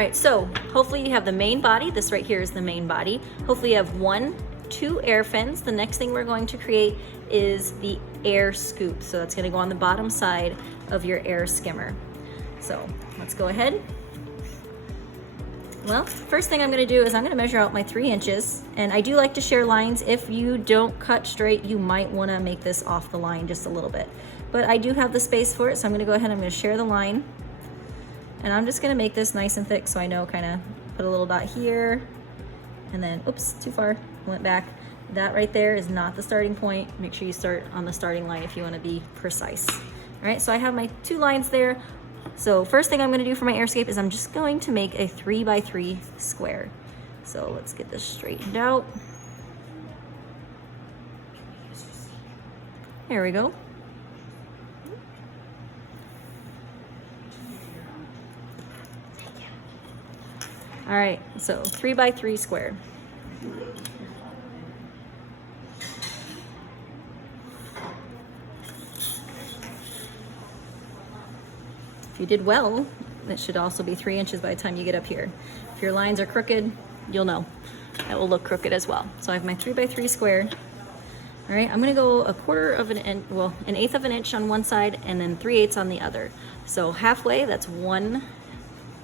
right, so hopefully you have the main body. This right here is the main body. Hopefully you have 2 air fins. The next thing we're going to create is the air scoop. So that's gonna go on the bottom side of your air skimmer. So let's go ahead. Well, first thing I'm gonna do is I'm gonna measure out my 3 inches, and I do like to share lines. If you don't cut straight, you might wanna make this off the line just a little bit. But I do have the space for it, so I'm gonna go ahead and I'm gonna share the line. And I'm just gonna make this nice and thick so I know kinda put a little dot here, and then, oops, too far, went back. That right there is not the starting point. Make sure you start on the starting line if you wanna be precise. All right, so I have my 2 lines there. So first thing I'm gonna do for my airscape is I'm just going to make a 3x3 square. So let's get this straightened out. There we go. All right, so 3x3 square. If you did well, it should also be 3 inches by the time you get up here. If your lines are crooked, you'll know. It will look crooked as well. So I have my 3x3 square. All right, I'm gonna go a 1/4 of an inch, well, 1/8 of an inch on one side and then 3/8 on the other. So halfway, that's 1,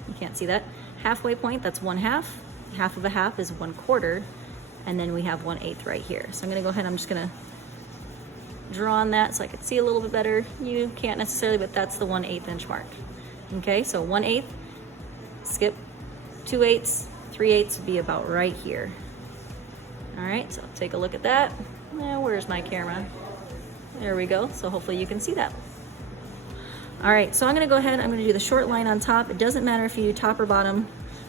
you can't see that. Halfway point, that's 1/2. Half of a half is 1/4. And then we have 1/8 right here. So I'm gonna go ahead, I'm just gonna draw on that so I can see a little bit better. You can't necessarily, but that's the 1/8 inch mark. Okay, so 1/8, skip 2/8, 3/8 would be about right here. All right, so take a look at that. Now, where's my camera? There we go, so hopefully you can see that. All right, so I'm gonna go ahead, I'm gonna do the short line on top. It doesn't matter if you do top or bottom,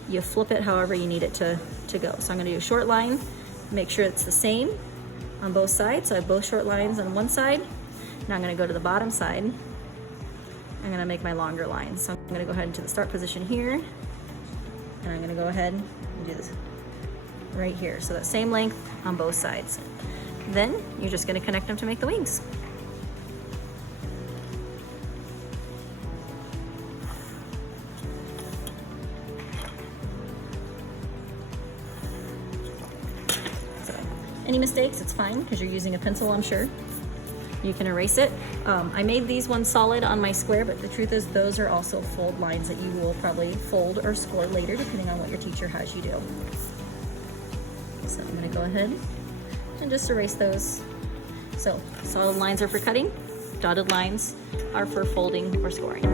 you flip it however you need it to go. So I'm gonna do a short line, make sure it's the same on both sides. So I have both short lines on one side. Now I'm gonna go to the bottom side. I'm gonna make my longer line. So I'm gonna go ahead into the start position here, and I'm gonna go ahead and do this right here. So that same length on both sides. Then you're just gonna connect them to make the wings. So any mistakes, it's fine because you're using a pencil, I'm sure. You can erase it. I made these ones solid on my square, but the truth is those are also fold lines that you will probably fold or score later depending on what your teacher has you do. So I'm gonna go ahead and just erase those. So solid lines are for cutting, dotted lines are for folding or scoring.